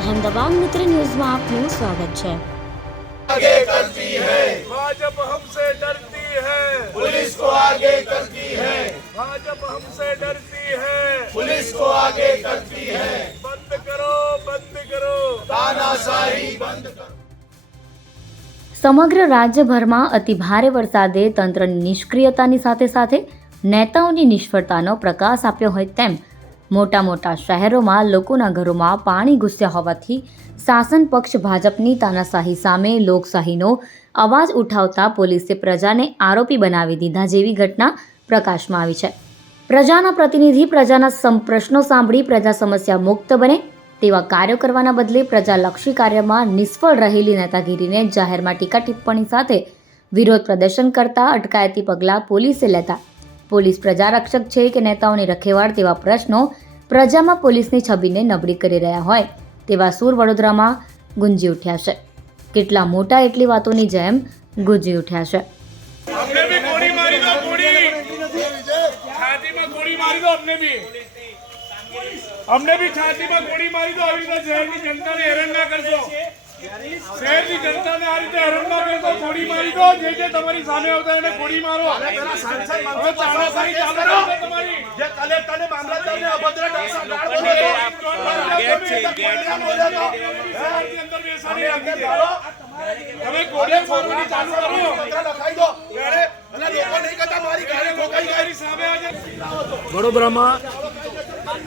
અહેમદાબાદ મિત્ર ન્યૂઝમાં આપનું સ્વાગત છે आगे करती है भाजप हमसे डरती है पुलिस को आगे करती है भाजप हमसे डरती है पुलिस को आगे करती है बंद करो बंद करो तानाशाही बंद करो સમગ્ર રાજ્યભરમાં અતિ ભારે વરસાદે તંત્રની નિષ્ક્રિયતાની સાથે સાથે નેતાઓની નિષ્ફળતાનો પ્રકાશ આપ્યો હોય તેમ મોટા મોટા શહેરોમાં લોકોના ઘરોમાં પાણી ઘૂસ્યા હોવાથી શાસન પક્ષ ભાજપની તાનાશાહી સામે લોકશાહીનો અવાજ ઉઠાવતા પોલીસે પ્રજાને આરોપી બનાવી દીધા જેવી ઘટના પ્રકાશમાં આવી છે. પ્રજાના પ્રતિનિધિ પ્રજાના પ્રશ્નો સાંભળી પ્રજા સમસ્યા મુક્ત બને તેવા કાર્યો કરવાના બદલે પ્રજાલક્ષી કાર્યમાં નિષ્ફળ રહેલી નેતાગીરીને જાહેરમાં ટીકા ટિપ્પણી સાથે વિરોધ પ્રદર્શન કરતા અટકાયતી પગલાં પોલીસે લેતા પોલીસ પ્રજારક્ષક છે કે નેતાઓની રખેવાળ તેવા પ્રશ્નો પ્રજામાં પોલીસની છબીને નબળી કરી રહ્યા હોય તેવા સૂર વડોદરામાં ગુંજી ઉઠ્યા છે. કેટલા મોટા એટલી વાતોની જેમ ગુંજી ઉઠ્યા છે. અમને બી છાતીમાં ગોળી મારી દો આવી રીતે જનતાને હેરાન ના કરશો. શહેરની આ રીતે હેરાન ના ગોળી મારી દો જે જે તમારી સામે આવતા એને ગોળી મારો. હવે તાનાશાહી ચાલુ રહેશે તમારી. જે કલેક્ટરને મામલતદારને અભદ્ર ગાળ બોલે તો પરિણામ બોલે તો. અંદર બેસાડી અંદર મારો. તમે ગોળી મારવાની ચાલુ કરો. પત્ર લખાઈ દો. વેળે અને લોકો નહીં કરતા મારી ગાડી ઠોકાઈ ગઈ સામે આજે વડોદરામાં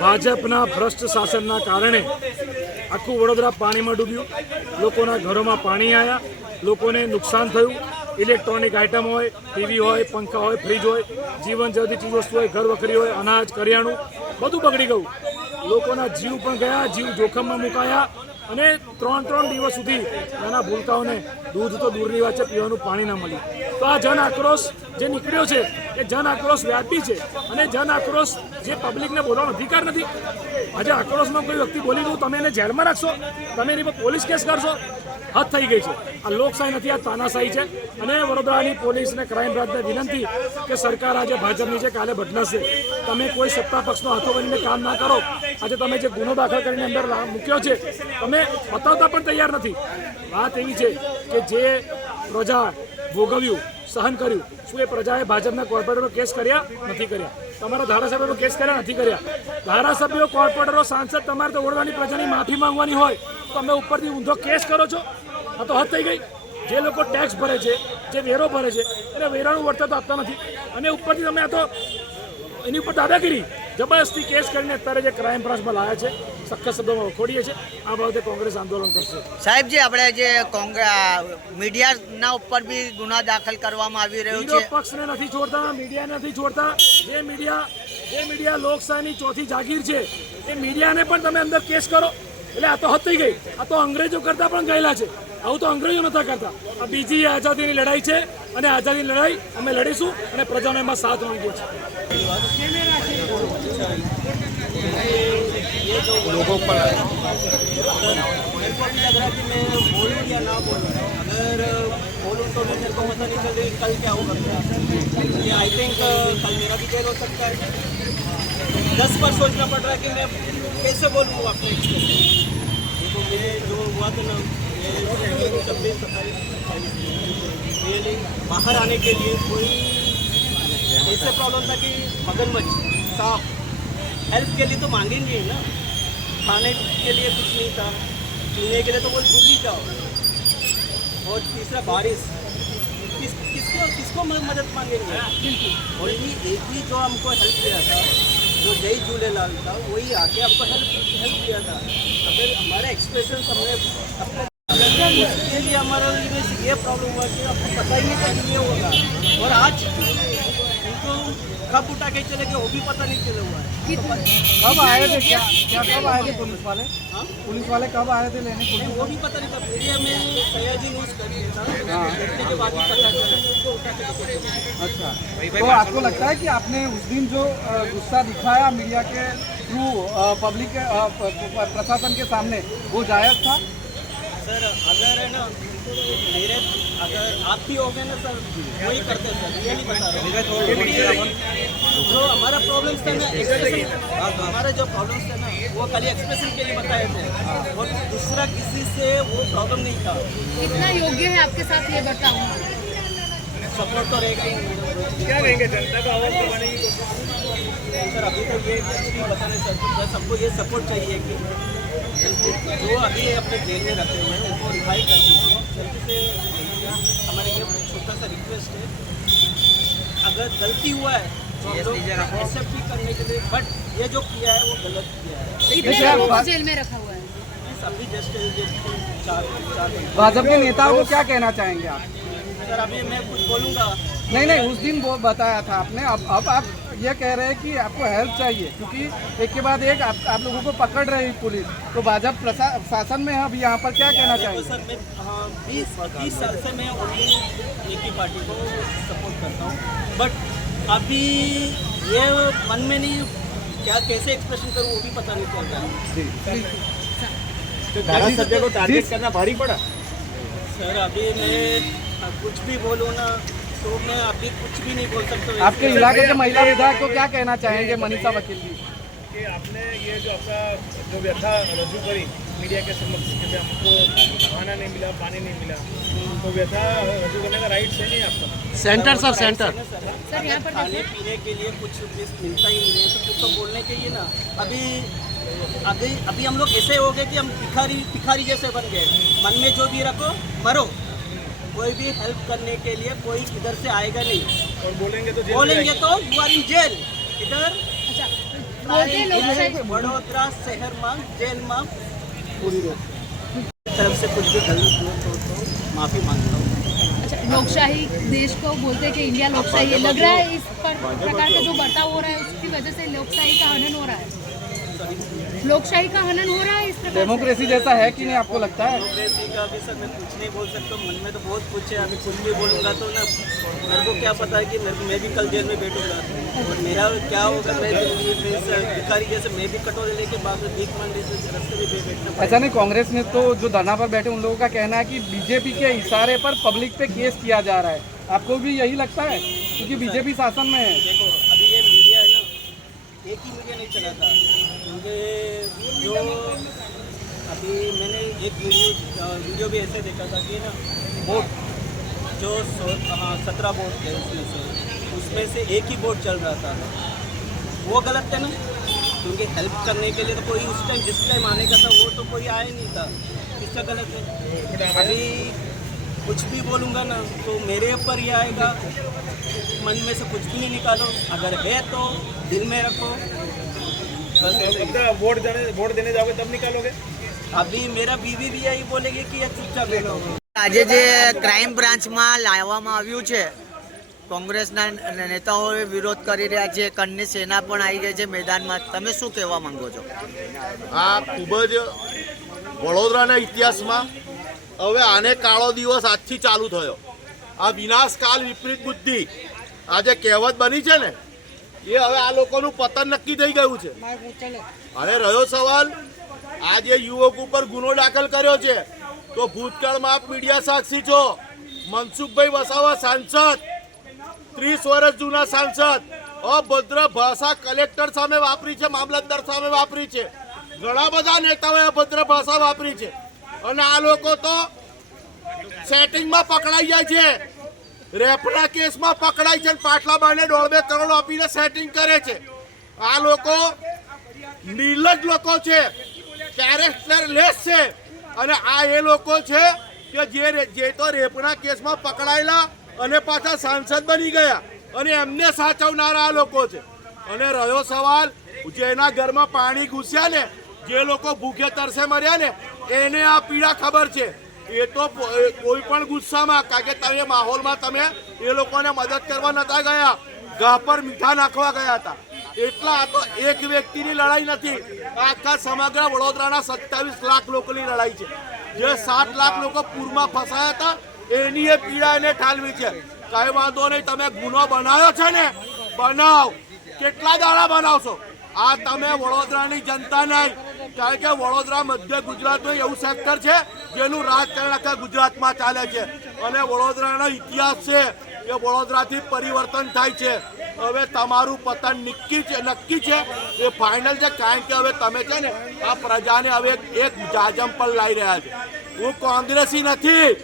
ભાજપના ભ્રષ્ટ શાસનના કારણે આખું વડોદરા પાણીમાં ડૂબ્યું. લોકોના ઘરોમાં પાણી આવ્યા લોકોને નુકસાન થયું. ઇલેક્ટ્રોનિક આઇટમ હોય, ટીવી હોય, પંખા હોય, ફ્રીજ હોય, જીવન જરૂરી ચીજવસ્તુ હોય, ઘર વખરી હોય, અનાજ, કરિયાણું બધું બગડી ગયું. લોકોના જીવ પણ ગયા, જીવ જોખમમાં મુકાયા. અને ત્રણ ત્રણ દિવસ સુધી નાના ભૂલકાઓને દૂધ તો દૂરની વાત છે, પીવાનું પાણી ના મળ્યું તો આ જન આક્રોશ જે નીકળ્યો છે, એ જન આક્રોશ વ્યાપી છે અને જન આક્રોશ જે પબ્લિકને બોલવાનો અધિકાર નથી. આજે આક્રોશમાં કોઈ વ્યક્તિ બોલી ગયું તમે એને જેલમાં રાખશો, તમે એની પર પોલીસ કેસ કરશો હદ થઈ ગઈ છે. આ લોકશાહી નથી, આ તાનાશાહી છે. અને વડોદરાની પોલીસ અને ક્રાઇમ બ્રાન્ચને વિનંતી કે સરકાર આજે ભાજપની છે કાલે બદલાશે તમે કોઈ સત્તા પક્ષનો હાથો બનીને કામ ના કરો. આજે તમે જે ગુનો દાખલ કરીને અંદર મૂક્યો છે, તમે બતાવતા પણ તૈયાર નથી. વાત એવી છે કે જે પ્રજા ભોગવ્યું, સહન કર્યું, શું એ પ્રજાએ ભાજપના કોર્પોરેટરો કેસ કર્યા? નથી કર્યા. તમારા ધારાસભ્યોનો કેસ કર્યા? નથી કર્યા. ધારાસભ્યો, કોર્પોરેટરો, સાંસદ તમારે તો વડોદરાની પ્રજાની માફી માંગવાની હોય. તમે ઉપરથી ઊંધો કેસ કરો છો? આ તો હદ થઈ ગઈ. જે લોકો ટેક્સ ભરે છે, જે વેરો ભરે છે, એને વેરાનું વળતર તો આપતા નથી. અને ઉપરથી તમે આ તો એની ઉપર દાદાગીરી જબરદસ્તી કેસ કરીને અત્યારે જે ક્રાઇમ બ્રાન્ચમાં લાયા છે સખત શબ્દોમાં વખોડીએ છે આ બાબતે કોંગ્રેસ આંદોલન કરશે. સાહેબ જે આપણે જે મીડિયાના ઉપર બી ગુના દાખલ કરવામાં આવી રહ્યું છે. પક્ષને નથી છોડતા મીડિયાને નથી છોડતા. જે મીડિયા જે મીડિયા લોકશાહીની ચોથી જાગીર છે એ મીડિયાને પણ તમે અંદર કેસ કરો. એટલે આ તો હતી ગઈ. આ તો અંગ્રેજો કરતા પણ ગયેલા છે. આવું તો અંગ્રેજો નતા કરતા. આ બીજી આઝાદીની લડાઈ છે અને આઝાદીની લડાઈ અમે લડીશું અને પ્રજાનો એમાં સાથ માંગીએ છીએ. लोगों पर लग रहा कि मैं बोलूँ या ना बोलूँ अगर बोलूँ तो को नहीं कल क्या आई थिंक कल मेरा भी सकता है दस बार सोचना पड़ रहा है कि मैं कैसे बोलूँ अपने एक्सप्रेशन देखो मैं जो हुआ था ना छब्बीस बाहर आने के लिए कोई ऐसे प्रॉब्लम था कि मगरमच्छ, सांप हेल्प के लिए तो मांगेंगे ही ना। खाने के लिए कुछ नहीं था। पीने के लिए तो वो भूल ही जाओ। और तीसरा बारिश। किस किसको किसको मदद मांगेंगे ओनली एक ही जो हमको हेल्प किया था जो जय झूलेलाल था वही आके हमको हेल्प हेल्प किया था। अगर हमारे एक्सप्रेशन हमने अपने उसके लिए हमारा ये प्रॉब्लम हुआ कि आपको पता ही नहीं था कि ये होगा। और आज उनको कब उठा के चले गए वो भी पता नहीं चला हुआ है। कब आए थे क्या? क्या कब आए थे पुलिस वाले? हाँ? पुलिस वाले कब आए थे लेने को नहीं, वो भी पता नहीं था मीडिया में सयाजी न्यूज़ कर था। के बाद पता चला। अच्छा। तो आपको लगता है कि आपने उस दिन जो गुस्सा दिखाया मीडिया के थ्रू पब्लिक प्रशासन के सामने वो जायज़ था? सर अगर है ना मेरे अगर आप भी हो गए ना सर वही करते सर ये नहीं बता रहा जो हमारा प्रॉब्लम्स था ना हमारे जो प्रॉब्लम्स थे ना वो खाली एक्सप्रेशन के लिए बताए थे और दूसरा किसी से वो प्रॉब्लम नहीं था इतना योग्य है आपके साथ ये बर्ताव सपोर्ट तो रहेगा क्या कहेंगे जनता का आवाज़ दबाने की कोशिश? सर अभी तो ये नहीं बताने सर। बस सबको ये सपोर्ट चाहिए कि जो अभी अपने जेल में रखे हुए हैं उनको रिहाई कर दीजिए। जल्दी से हमारे ये छोटा सा रिक्वेस्ट है। अगर गलती हुआ है तो हम लोग एक्सेप्ट भी करने के लिए बट ये जो किया है वो गलत किया है। बात- जेल में रखा हुआ है। अभी जस्ट चार चार घंटे। भाजपा के नेताओं को क्या कहना चाहेंगे आप? सर अभी मैं कुछ बोलूँगा नहीं नहीं उस दिन वो बताया था आपने। अब अब आप ये कह रहे हैं कि आपको हेल्प चाहिए क्योंकि एक के बाद एक आप, आप लोगों को पकड़ रही पुलिस तो भाजपा शासन में अब यहाँ पर क्या कहना चाहिए सर मैं हाँ, बीस साल से मैं ओनली एक ही पार्टी को सपोर्ट करता हूँ। बट अभी ये मन में नहीं क्या कैसे एक्सप्रेशन करूँ वो भी पता नहीं चल रहा है। धारासभ्य को टारगेट करना भारी पड़ा। सर अभी मैं कुछ भी बोलूँ ना तो मैं अभी कुछ भी नहीं बोल सकता आपके इलाके के महिला विधायक को क्या कहना चाहेंगे मनीषा वकील जी? कि आपने ये जो आपका जो व्यथा रजू करी मीडिया के समक्ष कि भाई हमको खाना नहीं मिला पानी नहीं मिला तो व्यथा रजू करने का राइट है नहीं आपका? सेंटर सर सेंटर सर यहाँ पर खाने पीने के लिए कुछ मिलता ही नहीं है तो कुछ तो बोलने चाहिए ना। अभी अभी अभी हम लोग ऐसे हो गए कि हम भिखारी भिखारी जैसे बन गए। मन में जो भी रखो मरो। कोई भी हेल्प करने के लिए कोई इधर से आएगा नहीं और बोलेंगे तो जेल में बोलेंगे जाएंगे। तो यू आर इन जेल इधर अच्छा बोलते हैं लोकशाही वडोदरा शहर में जेल में पूरी तरफ से कुछ भी गलत हो तो, तो माफी मांगता हूँ अच्छा लोकशाही देश को बोलते हैं कि इंडिया लोकशाही है लग रहा है इस पर प्रकार का जो बर्ताव हो रहा है उसकी वजह से लोकशाही का हनन हो रहा है लोकशाही का हनन हो रहा है इस प्रकार डेमोक्रेसी जैसा है कि नहीं आपको लगता है? डेमोक्रेसी का भी सर मैं कुछ नहीं बोल सकता मन में तो बहुत कुछ है अभी कुछ भी बोलूँगा तो ना मेरे को क्या पता है कि मेरे मैं भी कल जेल में बैठूँगा। और मेरा क्या होगा मैं भिखारी जैसे मैं भी कटोरे लेके बाद में भीख मांग रही रास्ते में भी बैठना ऐसा नहीं कांग्रेस में तो जो धरना पर बैठे उन लोगों का कहना है कि बीजेपी के इशारे पर पब्लिक पे केस किया जा रहा है। आपको भी यही लगता है? क्योंकि बीजेपी शासन में है। देखो अभी ये मीडिया है ना एक ही मीडिया नहीं चलाता क्योंकि जो अभी मैंने एक वीडियो वीडियो भी ऐसे देखा था कि ना बोट जो हाँ सत्रह बोट थे उसमें से उसमें से एक ही बोट चल रहा था। वो गलत है ना? क्योंकि हेल्प करने के लिए तो कोई उस टाइम जिस टाइम आने का था, वो तो कोई आया नहीं था। इसका गलत है। अभी कुछ भी बोलूँगा ना तो मेरे ऊपर ही आएगा। मन में से कुछ भी नहीं निकालो। अगर है तो दिल में रखो। वोट देने वोट देने जाओगे तब निकालोगे अभी मेरा बीवी भी यही बोलेगी कि ये चुपचाप बैठो આજે જે ક્રાઇમ બ્રાન્ચમાં લાવવામાં આવ્યું છે કોંગ્રેસના નેતાઓએ વિરોધ કરી રહ્યા છે કન્ની સેના પણ આવી ગઈ છે મેદાનમાં તમે શું કહેવા માંગો છો આ ખૂબ જ વડોદરાના ઇતિહાસમાં હવે આને કાળો દિવસ આજથી ચાલુ થયો આ વિનાશકાલ વિપરીત બુદ્ધિ આ જે કહેવત બની છે ને એ હવે આ લોકોનું પતન નક્કી થઈ ગયું છે. અને રહ્યો સવાલ આ જે યુવક ઉપર ગુનો દાખલ કર્યો છે તો ભૂતકાળમાં આપ મીડિયા સાક્ષી છો. મનસુખભાઈ વસાવા સાંસદ ત્રીસ વર્ષ જૂના સાંસદ અભદ્ર ભાષા કલેક્ટર સામે વાપરી છે મામલતદાર સામે વાપરી છે. ઘણા બધા નેતાઓએ અભદ્ર ભાષા વાપરી છે. અને આ લોકો તો સેટિંગમાં પકડાઈ જાય છે. રેપના કેસમાં પકડાય છે અને પાટલા બાને દોઢ બે કરોડ આપીને સેટિંગ કરે છે. આ લોકો નીલજ લોકો છે. કેરેક્ટર લેસ છે. અને આ એ લોકો છે કે જે જે તો રેપના કેસમાં પકડાયેલા અને પાછા સાંસદ બની ગયા. અને એમને સાચવનારા આ લોકો છે. અને રહ્યો સવાલ, જેના ઘરમાં પાણી ઘૂસ્યા ને, જે લોકો ભૂખે તરસે મર્યા ને, એને આ પીડા ખબર છે. એ તો કોઈ પણ ગુસ્સામાં, કારણ કે તમે માહોલમાં તમે એ લોકોને મદદ કરવા નતા ગયા. ઘા પર મીઠા નાખવા ગયા હતા. એટલા આ તો એક વ્યક્તિની લડાઈ નથી. આખા સમગ્ર વડોદરાના સત્તાવીસ લાખ લોકોની લડાઈ છે. જે સાત લાખ લોકો પૂરમાં ફસાયા હતા, એની એ પીડા એને ઠાલવી છે. કઈ વાંધો નહીં, તમે ગુનો બનાવ્યો છે ને, બનાવ. કેટલા દાડા બનાવશો? આ તમે વડોદરાની જનતા નહીં. કારણ કે વડોદરા મધ્ય ગુજરાતનું એવું સેક્ટર છે જેનું રાજકારણ આખા ગુજરાતમાં ચાલે છે. અને વડોદરાનો ઇતિહાસ છે કે વડોદરાથી પરિવર્તન થાય છે. હવે તમારું પતન નક્કી છે નક્કી છે. એ ફાઇનલ છે, કારણ કે હવે તમે છે ને આ પ્રજાને હવે એક- જાજમ પર લાવી રહ્યા છે. હું કોંગ્રેસી નથી,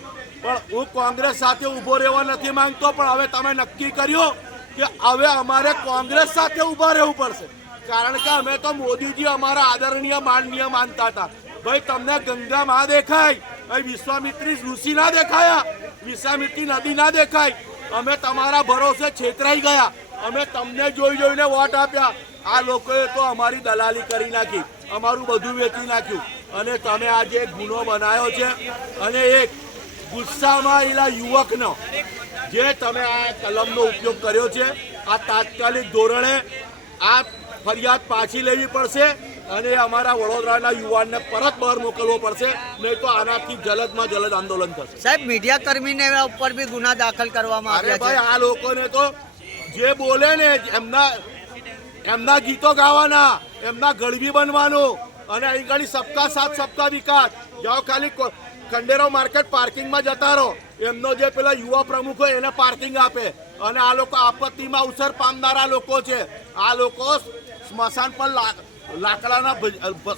પણ હું કોંગ્રેસ સાથે ઊભો રહેવા નથી માંગતો. પણ હવે તમે નક્કી કર્યું કે હવે અમારે કોંગ્રેસ સાથે ઊભા રહેવું પડશે. કારણ કે અમે તો મોદીજી અમારા આદરણીય, માનનીય માનતા હતા. ભાઈ, તમને ગંગા માં દેખાય. ભાઈ, વિશ્વામિત્રી ઋષિ ના દેખાયા. વિશ્વામિત્રી નદી ના દેખાય. અમે તમારા ભરોસે છેતરાઈ ગયા. અમે તમને જોઈ જોઈને વોટ આપ્યા. આ લોકોએ તો અમારી દલાલી કરી નાખી. અમારું બધું વેચી નાખ્યું. અને તમે આજે ગુનો બનાવ્યો છે. અને એક ગુસ્સામાં એલા યુવકનો, જે તમે આ કલમનો ઉપયોગ કર્યો છે. આ તાત્કાલિક ધોરણે આ ફરિયાદ પાછી લેવી પડશે. અને અમારા વડોદરાના યુવાનને પરત બહાર મોકલવો પડશે નહીં તો આનાથી જલદમાં જલદ આંદોલન થશે. સાહેબ મીડિયા કર્મીને ઉપર બી ગુના દાખલ કરવામાં આવે આવ્યા ભાઈ આ લોકોને તો જે બોલે ને એમના એમના ગીતો ગાવાના એમના ગળવી બનવાનું અને અહીં ઘણી સપ્તાહ સાત સપ્તાહ વિકાસ. જાઓ ખાલી ખંડેરો માર્કેટ પાર્કિંગમાં જતા રહો. એમનો જે પેલા યુવા પ્રમુખ હોય એને પાર્કિંગ આપે. અને આ લોકો આપત્તિમાં અવસર પામનારા લોકો છે. આ લોકો સ્મશાન પર લા- લાકડાના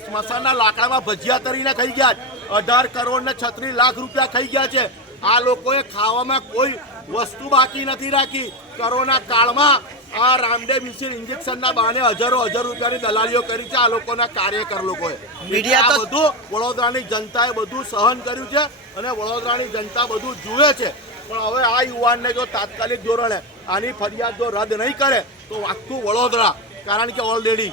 સ્મશાનના લાકડામાં ભજીયા તરીને ખાઈ ગયા છે. અઢાર કરોડ ને છત્રીસ લાખ રૂપિયા ખાઈ ગયા છે. આ લોકોએ ખાવામાં કોઈ વસ્તુ બાકી નથી રાખી. કોરોના કાળમાં આ રામદેવ મિશ્ર ઇન્જેક્શનના બહાને હજારો હજાર રૂપિયાની દલાલીઓ કરી છે આ લોકોના કાર્યકર લોકોએ. મીડિયા બધું વડોદરાની જનતાએ બધું સહન કર્યું છે અને વડોદરાની જનતા બધું જુએ છે. પણ હવે આ યુવાનને જો તાત્કાલિક ધોરણે આની ફરિયાદ જો રદ નહીં કરે તો આખું વડોદરા. કારણ કે ઓલરેડી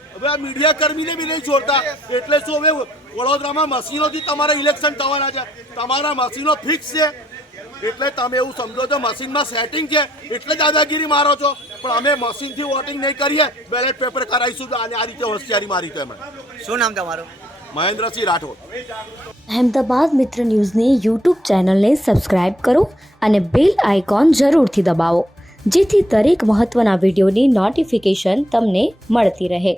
હવે આ મીડિયા કર્મીને બી નહીં છોડતા. એટલે શું હવે વડોદરામાં મશીનોથી તમારે ઇલેક્શન થવાના છે. તમારા મશીનો ફિક્સ છે. એટલે તમે એવું સમજો છો મશીનમાં સેટિંગ છે. એટલે દાદાગીરી મારો છો. પણ અમે મશીનથી વોટિંગ નહીં કરીએ. બેલેટ પેપર કરાવીશું તો આ રીતે હોશિયારી મારી તો એમ શું નામ તમારું? મહેન્દ્રસિંહ રાઠોડ. અહેમદાબાદ મિત્ર ન્યૂઝની યુટ્યુબ ચેનલને સબસ્ક્રાઇબ કરો અને બેલ આઇકોન જરૂરથી દબાવો જેથી દરેક મહત્ત્વના વિડીયોની નોટિફિકેશન તમને મળતી રહે.